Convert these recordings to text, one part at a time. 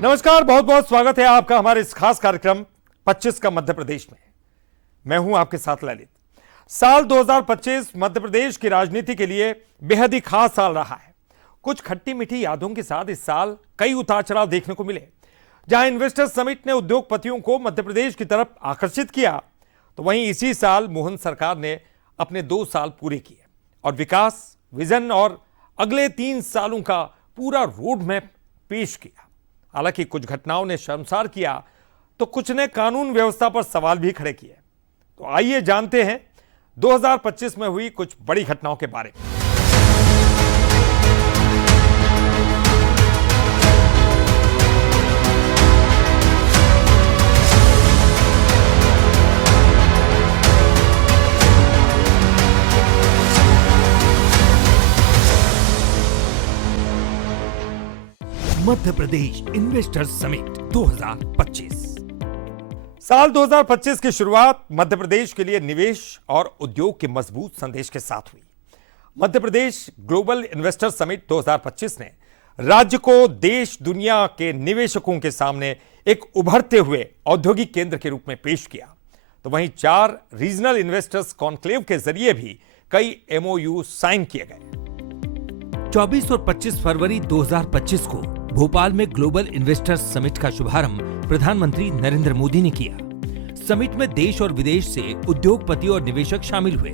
नमस्कार, बहुत बहुत स्वागत है आपका हमारे इस खास कार्यक्रम 25 का मध्य प्रदेश में। मैं हूं आपके साथ ललित। साल 2025 मध्य प्रदेश की राजनीति के लिए बेहद ही खास साल रहा है। कुछ खट्टी मीठी यादों के साथ इस साल कई उतार चढ़ाव देखने को मिले। जहां इन्वेस्टर्स समिट ने उद्योगपतियों को मध्य प्रदेश की तरफ आकर्षित किया, तो वहीं इसी साल मोहन सरकार ने अपने 2 साल पूरे किए और विकास, विजन और अगले 3 सालों का पूरा रोड मैप पेश किया। हालांकि कुछ घटनाओं ने शर्मसार किया तो कुछ ने कानून व्यवस्था पर सवाल भी खड़े किए। तो आइए जानते हैं 2025 में हुई कुछ बड़ी घटनाओं के बारे में। Madhya Pradesh investors summit 2025। साल 2025 की शुरुआत मध्य प्रदेश के लिए निवेश और उद्योग के मजबूत संदेश के साथ हुई। Madhya Pradesh global investor summit 2025 ने राज्य को देश दुनिया के निवेशकों के सामने एक उभरते हुए औद्योगिक केंद्र के रूप में पेश किया। तो वहीं 4 रीजनल इन्वेस्टर्स कॉन्क्लेव के जरिए भी कई एमओयू साइन किए गए। 24 और 25 फरवरी 2025 को भोपाल में ग्लोबल इन्वेस्टर्स समिट का शुभारंभ प्रधानमंत्री नरेंद्र मोदी ने किया। समिट में देश और विदेश से उद्योगपति और निवेशक शामिल हुए।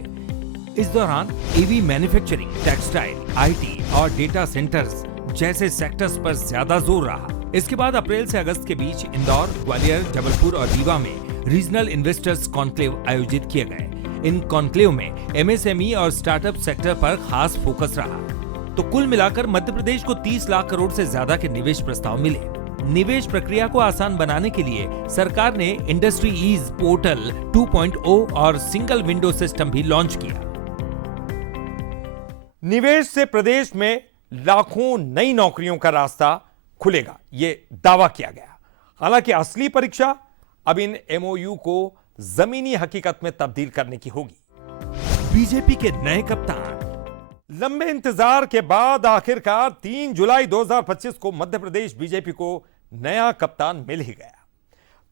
इस दौरान ईवी मैन्युफैक्चरिंग, टेक्सटाइल, आईटी और डेटा सेंटर्स जैसे सेक्टर्स पर ज्यादा जोर रहा। इसके बाद अप्रैल से अगस्त के बीच इंदौर, ग्वालियर, जबलपुर और रीवा में रीजनल इन्वेस्टर्स कॉन्क्लेव आयोजित किए गए। इन कॉन्क्लेव में एमएसएमई और स्टार्टअप सेक्टर पर खास फोकस रहा। तो कुल मिलाकर मध्य प्रदेश को 30 लाख करोड़ से ज्यादा के निवेश प्रस्ताव मिले। निवेश प्रक्रिया को आसान बनाने के लिए सरकार ने इंडस्ट्री ईज पोर्टल 2.0 और सिंगल विंडो सिस्टम भी लॉन्च किया। निवेश से प्रदेश में लाखों नई नौकरियों का रास्ता खुलेगा, ये दावा किया गया। हालांकि असली परीक्षा अब इन एमओयू को जमीनी हकीकत में तब्दील करने की होगी। बीजेपी के नए कप्तान। लंबे इंतजार के बाद आखिरकार 3 जुलाई 2025 को मध्य प्रदेश बीजेपी को नया कप्तान मिल ही गया।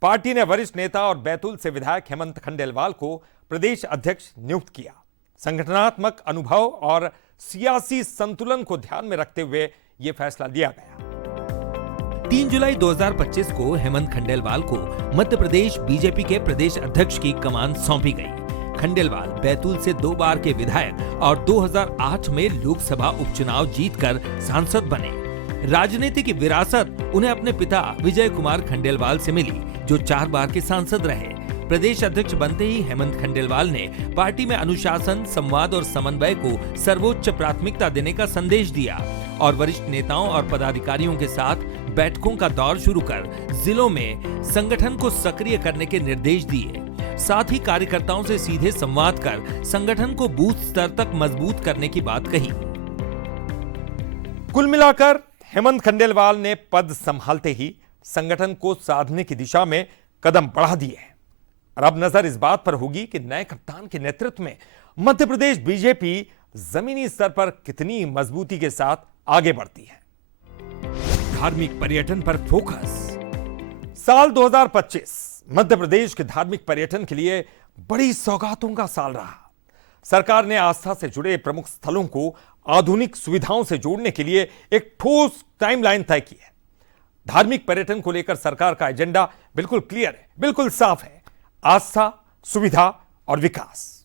पार्टी ने वरिष्ठ नेता और बैतूल से विधायक हेमंत खंडेलवाल को प्रदेश अध्यक्ष नियुक्त किया। संगठनात्मक अनुभव और सियासी संतुलन को ध्यान में रखते हुए यह फैसला लिया गया। 3 जुलाई 2025 को हेमंत खंडेलवाल को मध्य प्रदेश बीजेपी के प्रदेश अध्यक्ष की कमान सौंपी गई। खंडेलवाल बैतूल से 2 बार के विधायक और 2008 में लोकसभा उपचुनाव जीतकर सांसद बने। राजनीति की विरासत उन्हें अपने पिता विजय कुमार खंडेलवाल से मिली, जो 4 बार के सांसद रहे। प्रदेश अध्यक्ष बनते ही हेमंत खंडेलवाल ने पार्टी में अनुशासन, संवाद और समन्वय को सर्वोच्च प्राथमिकता देने का संदेश दिया और वरिष्ठ नेताओं और पदाधिकारियों के साथ बैठकों का दौर शुरू कर जिलों में संगठन को सक्रिय करने के निर्देश दिए। साथ ही कार्यकर्ताओं से सीधे संवाद कर संगठन को बूथ स्तर तक मजबूत करने की बात कही। कुल मिलाकर हेमंत खंडेलवाल ने पद संभालते ही संगठन को साधने की दिशा में कदम बढ़ा दिए हैं। और अब नजर इस बात पर होगी कि नए कप्तान के नेतृत्व में मध्य प्रदेश बीजेपी जमीनी स्तर पर कितनी मजबूती के साथ आगे बढ़ती है। धार्मिक पर्यटन पर फोकस। साल 2025 मध्य प्रदेश के धार्मिक पर्यटन के लिए बड़ी सौगातों का साल रहा। सरकार ने आस्था से जुड़े प्रमुख स्थलों को आधुनिक सुविधाओं से जोड़ने के लिए एक ठोस टाइमलाइन तय की है। धार्मिक पर्यटन को लेकर सरकार का एजेंडा बिल्कुल क्लियर है, बिल्कुल साफ है। आस्था, सुविधा और विकास।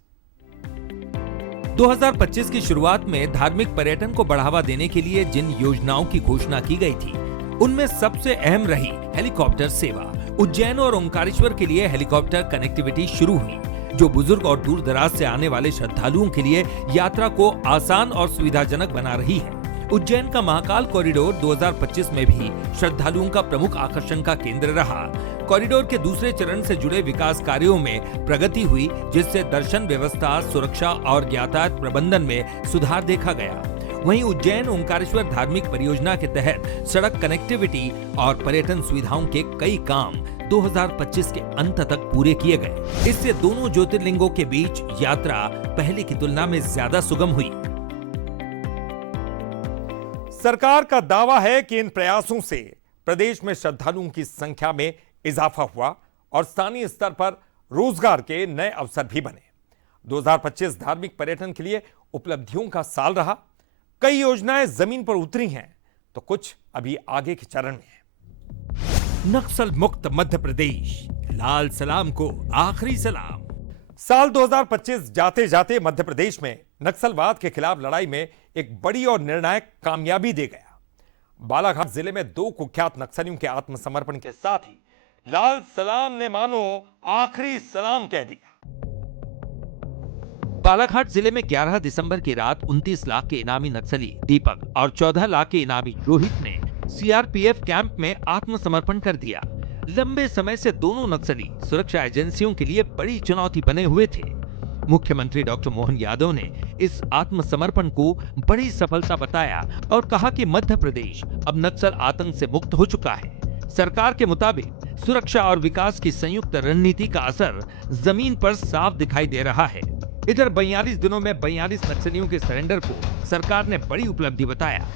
2025 की शुरुआत में धार्मिक पर्यटन को बढ़ावा देने के लिए जिन योजनाओं की घोषणा की गई थी, उनमें सबसे अहम रही हेलीकॉप्टर सेवा। उज्जैन और ओंकारेश्वर के लिए हेलीकॉप्टर कनेक्टिविटी शुरू हुई, जो बुजुर्ग और दूर दराज से आने वाले श्रद्धालुओं के लिए यात्रा को आसान और सुविधाजनक बना रही है। उज्जैन का महाकाल कॉरिडोर 2025 में भी श्रद्धालुओं का प्रमुख आकर्षण का केंद्र रहा। कॉरिडोर के दूसरे चरण से जुड़े विकास कार्यों में प्रगति हुई, जिससे दर्शन व्यवस्था, सुरक्षा और यातायात प्रबंधन में सुधार देखा गया। वहीं उज्जैन ओंकारेश्वर धार्मिक परियोजना के तहत सड़क कनेक्टिविटी और पर्यटन सुविधाओं के कई काम 2025 के अंत तक पूरे किए गए। इससे दोनों ज्योतिर्लिंगों के बीच यात्रा पहले की तुलना में ज्यादा सुगम हुई। सरकार का दावा है कि इन प्रयासों से प्रदेश में श्रद्धालुओं की संख्या में इजाफा हुआ और स्थानीय स्तर पर रोजगार के नए अवसर भी बने। 2025 धार्मिक पर्यटन के लिए उपलब्धियों का साल रहा। कई योजनाएं जमीन पर उतरी हैं तो कुछ अभी आगे के चरण में है। नक्सल मुक्त मध्य प्रदेश, लाल सलाम को आखिरी सलाम। साल 2025 जाते जाते मध्य प्रदेश में नक्सलवाद के खिलाफ लड़ाई में एक बड़ी और निर्णायक कामयाबी दे गया। बालाघाट जिले में 2 कुख्यात नक्सलियों के आत्मसमर्पण के साथ ही लाल सलाम ने मानो आखिरी सलाम कह दिया। बालाघाट जिले में 11 दिसंबर की रात 29 लाख के इनामी नक्सली दीपक और 14 लाख के इनामी रोहित ने सीआरपीएफ कैंप में आत्मसमर्पण कर दिया। लंबे समय से दोनों नक्सली सुरक्षा एजेंसियों के लिए बड़ी चुनौती बने हुए थे। मुख्यमंत्री डॉक्टर मोहन यादव ने इस आत्मसमर्पण को बड़ी सफलता बताया और कहा कि मध्य प्रदेश अब नक्सल आतंक से मुक्त हो चुका है। सरकार के मुताबिक सुरक्षा और विकास की संयुक्त रणनीति का असर जमीन पर साफ दिखाई दे रहा है। इधर 42 दिनों में 42 नक्सलियों के सरेंडर को सरकार ने बड़ी उपलब्धि बताया।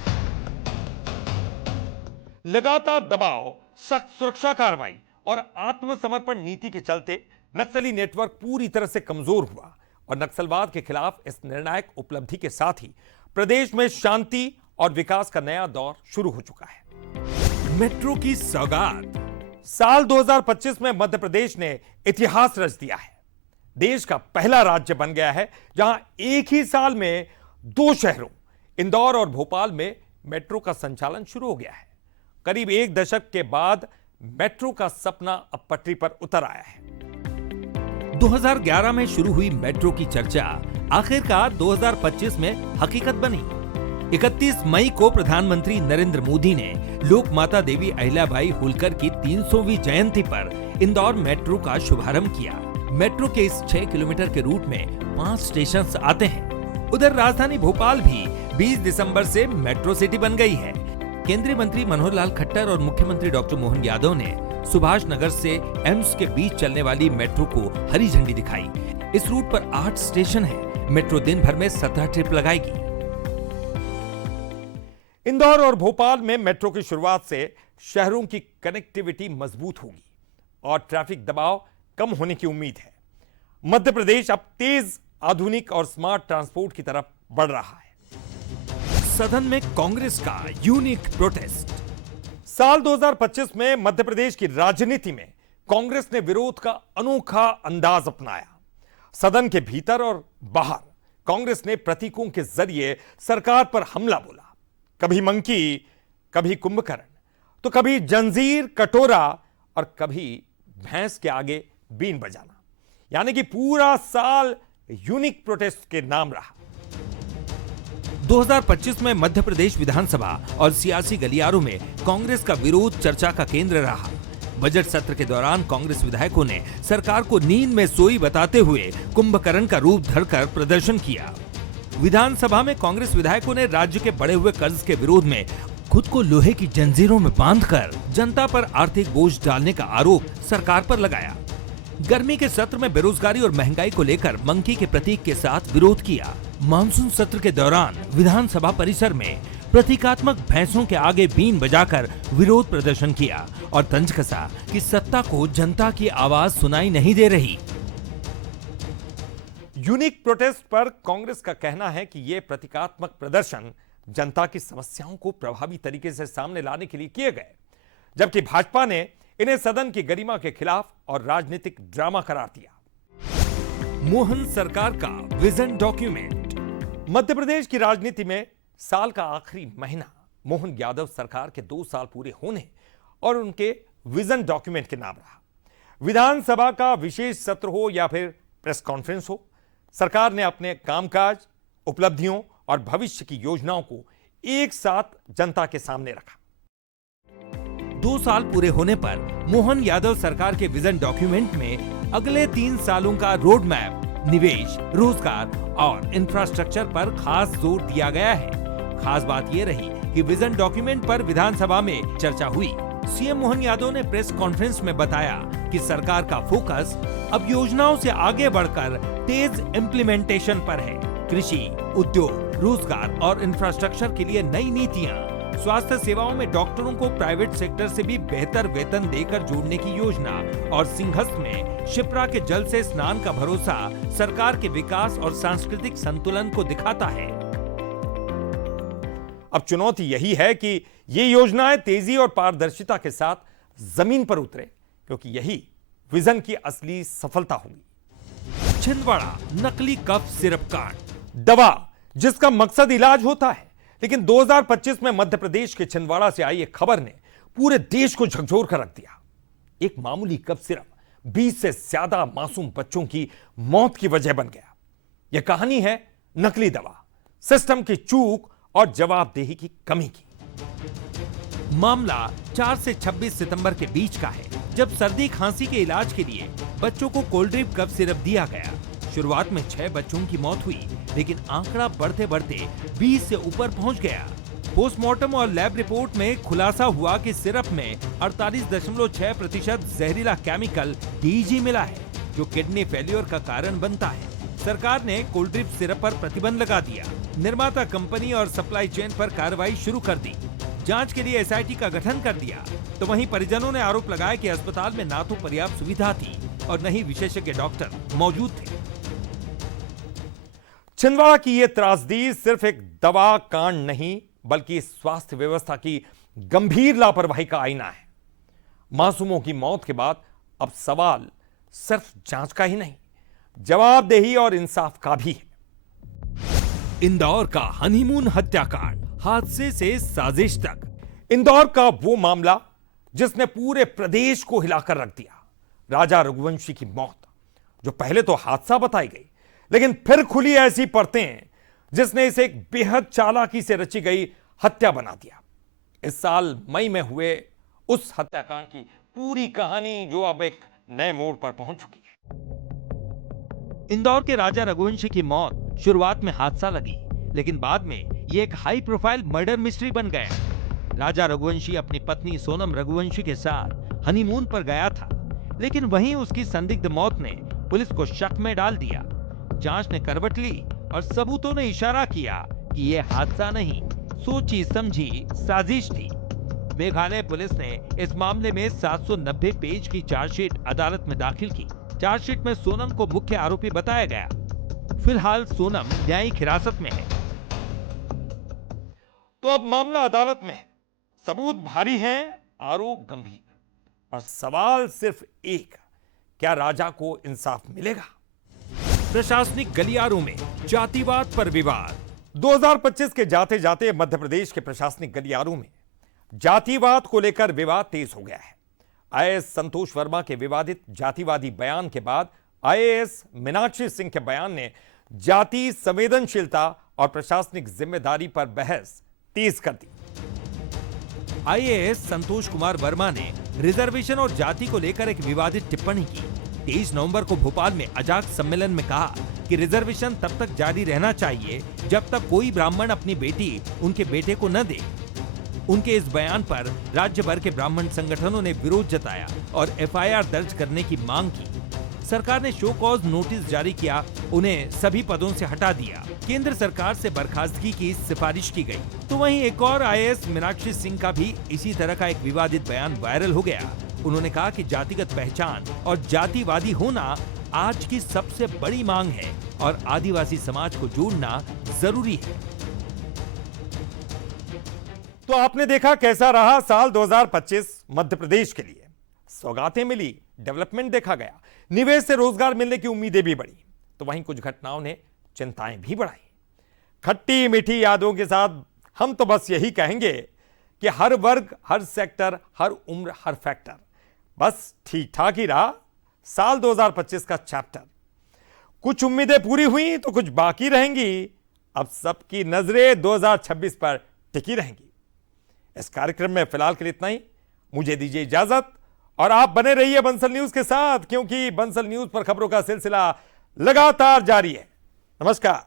लगातार दबाव, सख्त सुरक्षा कार्रवाई और आत्मसमर्पण नीति के चलते नक्सली नेटवर्क पूरी तरह से कमजोर हुआ और नक्सलवाद के खिलाफ इस निर्णायक उपलब्धि के साथ ही प्रदेश में शांति और विकास का नया दौर शुरू हो चुका है। मेट्रो की सौगात। साल 2025 में मध्य प्रदेश ने इतिहास रच दिया है। देश का पहला राज्य बन गया है जहां एक ही साल में 2 शहरों इंदौर और भोपाल में मेट्रो का संचालन शुरू हो गया है। करीब 1 दशक के बाद मेट्रो का सपना अब पटरी पर उतर आया है। 2011 में शुरू हुई मेट्रो की चर्चा आखिरकार 2025 में हकीकत बनी। 31 मई को प्रधानमंत्री नरेंद्र मोदी ने लोकमाता देवी अहिल्याबाई होलकर की 300वीं जयंती पर इंदौर मेट्रो का शुभारंभ किया। मेट्रो के इस 6 किलोमीटर के रूट में 5 स्टेशन आते हैं। उधर राजधानी भोपाल भी 20 दिसंबर से मेट्रो सिटी बन गई है। केंद्रीय मंत्री मनोहर लाल खट्टर और मुख्यमंत्री डॉक्टर मोहन यादव ने सुभाष नगर से एम्स के बीच चलने वाली मेट्रो को हरी झंडी दिखाई। इस रूट पर 8 स्टेशन हैं। मेट्रो दिन भर में 17 ट्रिप लगाएगी। इंदौर और भोपाल में मेट्रो की शुरुआत से शहरों की कनेक्टिविटी मजबूत होगी और ट्रैफिक दबाव कम होने की उम्मीद है। मध्य प्रदेश अब तेज, आधुनिक और स्मार्ट ट्रांसपोर्ट की तरफ बढ़ रहा है। सदन में कांग्रेस का यूनिक प्रोटेस्ट। साल 2025 में मध्य प्रदेश की राजनीति में कांग्रेस ने विरोध का अनोखा अंदाज अपनाया। सदन के भीतर और बाहर कांग्रेस ने प्रतीकों के जरिए सरकार पर हमला बोला। कभी मंकी, कभी कुंभकर्ण, तो कभी जंजीर, कटोरा और कभी भैंस के आगे बीन बजाना। यानी कि पूरा साल यूनिक प्रोटेस्ट के नाम रहा। 2025 में मध्य प्रदेश विधानसभा और सियासी गलियारों में कांग्रेस का विरोध चर्चा का केंद्र रहा। बजट सत्र के दौरान कांग्रेस विधायकों ने सरकार को नींद में सोई बताते हुए कुंभकर्ण का रूप धरकर प्रदर्शन किया। विधानसभा में कांग्रेस विधायकों ने राज्य के बढ़े हुए कर्ज के विरोध में खुद को लोहे की जंजीरों में बांधकर जनता पर आर्थिक बोझ डालने का आरोप सरकार पर लगाया। गर्मी के सत्र में बेरोजगारी और महंगाई को लेकर मंकी के प्रतीक के साथ विरोध किया। मानसून सत्र के दौरान विधानसभा परिसर में प्रतीकात्मक भैंसों के आगे बीन बजाकर विरोध प्रदर्शन किया और तंज कसा कि सत्ता को जनता की आवाज सुनाई नहीं दे रही। यूनिक प्रोटेस्ट पर कांग्रेस का कहना है कि यह प्रतीकात्मक प्रदर्शन जनता की समस्याओं को प्रभावी तरीके से सामने लाने के लिए किए गए, जबकि भाजपा ने इन्हें सदन की गरिमा के खिलाफ और राजनीतिक ड्रामा करार दिया। मोहन सरकार का विजन डॉक्यूमेंट। मध्य प्रदेश की राजनीति में साल का आखिरी महीना मोहन यादव सरकार के 2 साल पूरे होने और उनके विजन डॉक्यूमेंट के नाम रहा। विधानसभा का विशेष सत्र हो या फिर प्रेस कॉन्फ्रेंस हो, सरकार ने अपने कामकाज, उपलब्धियों और भविष्य की योजनाओं को एक साथ जनता के सामने रखा। 2 साल पूरे होने पर मोहन यादव सरकार के विजन डॉक्यूमेंट में अगले 3 सालों का रोड मैप, निवेश, रोजगार और इंफ्रास्ट्रक्चर पर खास जोर दिया गया है। खास बात यह रही कि विजन डॉक्यूमेंट पर विधानसभा में चर्चा हुई। सीएम मोहन यादव ने प्रेस कॉन्फ्रेंस में बताया कि सरकार का फोकस अब योजनाओं से आगे बढ़कर तेज इम्प्लीमेंटेशन पर है। कृषि, उद्योग, रोजगार और इंफ्रास्ट्रक्चर के लिए नई नीतियां स्वास्थ्य सेवाओं में डॉक्टरों को प्राइवेट सेक्टर से भी बेहतर वेतन देकर जोड़ने की योजना और सिंहस्थ में शिप्रा के जल से स्नान का भरोसा सरकार के विकास और सांस्कृतिक संतुलन को दिखाता है। अब चुनौती यही है कि ये योजनाएं तेजी और पारदर्शिता के साथ जमीन पर उतरे, क्योंकि यही विजन की असली सफलता होगी। छिंदवाड़ा नकली कफ सिरप कांड। दवा जिसका मकसद इलाज होता है, लेकिन 2025 में मध्य प्रदेश के छिंदवाड़ा से आई एक खबर ने पूरे देश को झकझोर कर रख दिया। एक मामूली कफ सिरप 20 से ज्यादा मासूम बच्चों की मौत की वजह बन गया। यह कहानी है नकली दवा, सिस्टम की चूक और जवाबदेही की कमी की। मामला 4 से 26 सितंबर के बीच का है, जब सर्दी खांसी के इलाज के लिए बच्चों को कोल्ड ड्रिप कफ सिरप दिया गया। शुरुआत में 6 बच्चों की मौत हुई, लेकिन आंकड़ा बढ़ते बढ़ते 20 से ऊपर पहुंच गया। पोस्टमार्टम और लैब रिपोर्ट में खुलासा हुआ कि सिरप में 48.6% जहरीला केमिकल डीजी मिला है, जो किडनी फेल्योर का कारण बनता है। सरकार ने कोल्ड ड्रिप सिरप पर प्रतिबंध लगा दिया, निर्माता कंपनी और सप्लाई चेन पर कार्रवाई शुरू कर दी, जांच के लिए एसआईटी का गठन कर दिया। तो वहीं परिजनों ने आरोप लगाया कि अस्पताल में ना तो पर्याप्त सुविधा थी और न ही विशेषज्ञ डॉक्टर मौजूद थे। छिंदवाड़ा की यह त्रासदी सिर्फ एक दवा कांड नहीं, बल्कि स्वास्थ्य व्यवस्था की गंभीर लापरवाही का आईना है। मासूमों की मौत के बाद अब सवाल सिर्फ जांच का ही नहीं, जवाबदेही और इंसाफ का भी है। इंदौर का हनीमून हत्याकांड, हादसे से साजिश तक। इंदौर का वो मामला जिसने पूरे प्रदेश को हिलाकर रख दिया। राजा रघुवंशी की मौत, जो पहले तो हादसा बताई गई, लेकिन फिर खुली ऐसी परतें जिसने इसे एक बेहद चालाकी से रची गई हत्या बना दिया। इस साल मई में हुए उस हत्याकांड की पूरी कहानी जो अब एक नए मोड़ पर पहुंच चुकी है। इंदौर के राजा रघुवंशी की मौत शुरुआत में हादसा लगी, लेकिन बाद में ये एक हाई प्रोफाइल मर्डर मिस्ट्री बन गया। राजा रघुवंशी अपनी पत्नी सोनम रघुवंशी के साथ हनीमून पर गया था, लेकिन वहीं उसकी संदिग्ध मौत ने पुलिस को शक में डाल दिया। जांच ने करवट ली और सबूतों ने इशारा किया कि यह हादसा नहीं, सोची समझी साजिश थी। मेघालय पुलिस ने इस मामले में 790 पेज की चार्जशीट अदालत में दाखिल की। चार्जशीट में सोनम को मुख्य आरोपी बताया गया। फिलहाल सोनम न्यायिक हिरासत में है। तो अब मामला अदालत में है, सबूत भारी हैं, आरोप गंभीर, और सवाल सिर्फ एक, क्या राजा को इंसाफ मिलेगा? प्रशासनिक गलियारों में जातिवाद पर विवाद। 2025 के जाते जाते मध्य प्रदेश के प्रशासनिक गलियारों में जातिवाद को लेकर विवाद तेज हो गया है। आईएएस संतोष वर्मा के विवादित जातिवादी बयान के बाद आईएएस मीनाक्षी सिंह के बयान ने जाति संवेदनशीलता और प्रशासनिक जिम्मेदारी पर बहस तेज कर दी। आईएएस संतोष कुमार वर्मा ने रिजर्वेशन और जाति को लेकर एक विवादित टिप्पणी की। 23 नवंबर को भोपाल में अजाक सम्मेलन में कहा कि रिजर्वेशन तब तक जारी रहना चाहिए जब तक कोई ब्राह्मण अपनी बेटी उनके बेटे को न दे। उनके इस बयान पर राज्य भर के ब्राह्मण संगठनों ने विरोध जताया और एफआईआर दर्ज करने की मांग की। सरकार ने शो कॉज नोटिस जारी किया, उन्हें सभी पदों से हटा दिया। केंद्र सरकार से बर्खास्तगी की सिफारिश की गई। तो वहीं एक और आईएएस मीनाक्षी सिंह का भी इसी तरह का एक विवादित बयान वायरल हो गया। उन्होंने कहा कि जातिगत पहचान और जातिवादी होना आज की सबसे बड़ी मांग है और आदिवासी समाज को जोड़ना जरूरी है। तो आपने देखा कैसा रहा साल 2025 मध्य प्रदेश के लिए। सौगातें मिली, डेवलपमेंट देखा गया, निवेश से रोजगार मिलने की उम्मीदें भी बढ़ी। तो वहीं कुछ घटनाओं ने चिंताएं भी बढ़ाई। खट्टी मीठी यादों के साथ हम तो बस यही कहेंगे कि हर वर्ग, हर सेक्टर, हर उम्र, हर फैक्टर बस ठीक ठाक ही रहा साल 2025 का चैप्टर। कुछ उम्मीदें पूरी हुई तो कुछ बाकी रहेंगी। अब सबकी नजरें 2026 पर टिकी रहेंगी। इस कार्यक्रम में फिलहाल के लिए इतना ही। मुझे दीजिए इजाजत और आप बने रहिए बंसल न्यूज के साथ, क्योंकि बंसल न्यूज पर खबरों का सिलसिला लगातार जारी है। नमस्कार।